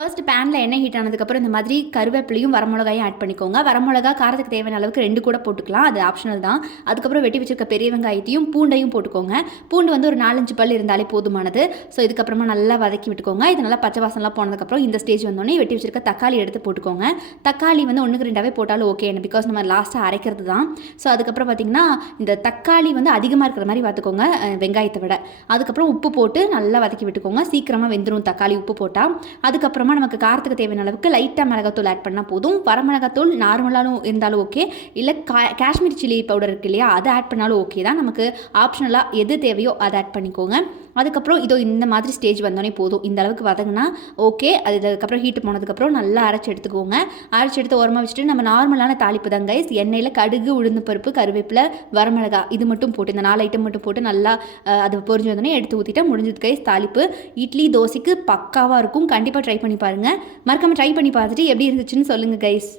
First பேனில் எண்ணெய் heat ஆனதுக்கப்புறம் இந்த மாதிரி கருவேப்பிலையும் வரமிளகாயும் ஆட் பண்ணிக்கோங்க. வரமிளகா காரத்துக்கு தேவையான அளவுக்கு 2 கூட போட்டுக்கலாம். அது ஆப்ஷனல் தான். அதுக்கப்புறம் வெட்டி வச்சிருக்க பெரிய வெங்காயத்தையும் பூண்டையும் போட்டுக்கோங்க. பூண்டு வந்து ஒரு 4, 5 பல் இருந்தாலே போதுமானது. ஸோ இதுக்கப்புறமா நல்லா வதக்கி விட்டுக்கோங்க. இது நல்லா பச்சை வாசனைலாம் போனதுக்கப்புறம் இந்த ஸ்டேஜ் வந்தோடனே வெட்டி வச்சிருக்க தக்காளி எடுத்து போட்டுக்கோங்க. தக்காளி வந்து 1க்கு 2ஆவே போட்டாலும் ஓகே. பிகாஸ் நம்ம லாஸ்ட்டாக அரைக்கிறது தான். ஸோ அதுக்கப்புறம் பார்த்திங்கன்னா இந்த தக்காளி வந்து அதிகமாக இருக்கிற மாதிரி பார்த்துக்கோங்க வெங்காயத்தை விட. அதுக்கப்புறம் உப்பு போட்டு நல்லா வதக்கி விட்டுக்கோங்க. சீக்கிரமாக வெந்துடும் தக்காளி உப்பு போட்டால். அதுக்கப்புறம் நமக்கு காரத்துக்கு தேவையான அளவுக்கு லைட்டாக மிளகாத்தூள் ஆட் பண்ணால் போதும். வரமிளகாத்தூள் நார்மலாலும் இருந்தாலும் ஓகே, இல்லை காஷ்மீர் சில்லி பவுடர் இருக்கு இல்லையா, அதை ஆட் பண்ணாலும் ஓகே தான். நமக்கு ஆப்ஷனலாக எது தேவையோ அதை ஆட் பண்ணிக்கோங்க. அதுக்கப்புறம் இதோ இந்த மாதிரி ஸ்டேஜ் வந்தோடனே போதும். இந்த அளவுக்கு வதங்கினா ஓகே. அதுக்கப்புறம் ஹீட்டு போனதுக்கப்புறம் நல்லா அரைச்சி எடுத்துக்கோங்க. அரைச்சி எடுத்து ஓரமாக வச்சுட்டு நம்ம நார்மலான தாளிப்பு தான் கைஸ். எண்ணெயில் கடுகு, உளுந்து பருப்பு, கருவேப்பிலை, வரமிளகா இது மட்டும் போட்டு இந்த 4 ஐட்டம் மட்டும் போட்டு நல்லா அது பொரிஞ்சு வந்தோடனே எடுத்து ஊற்றிட்டா முடிஞ்சது கைஸ் தாளிப்பு. இட்லி தோசைக்கு பக்காவாக இருக்கும். கண்டிப்பாக ட்ரை பண்ணி பாருங்கள். மறக்காமல் ட்ரை பண்ணி பார்த்துட்டு எப்படி இருந்துச்சுன்னு சொல்லுங்கள் கைஸ்.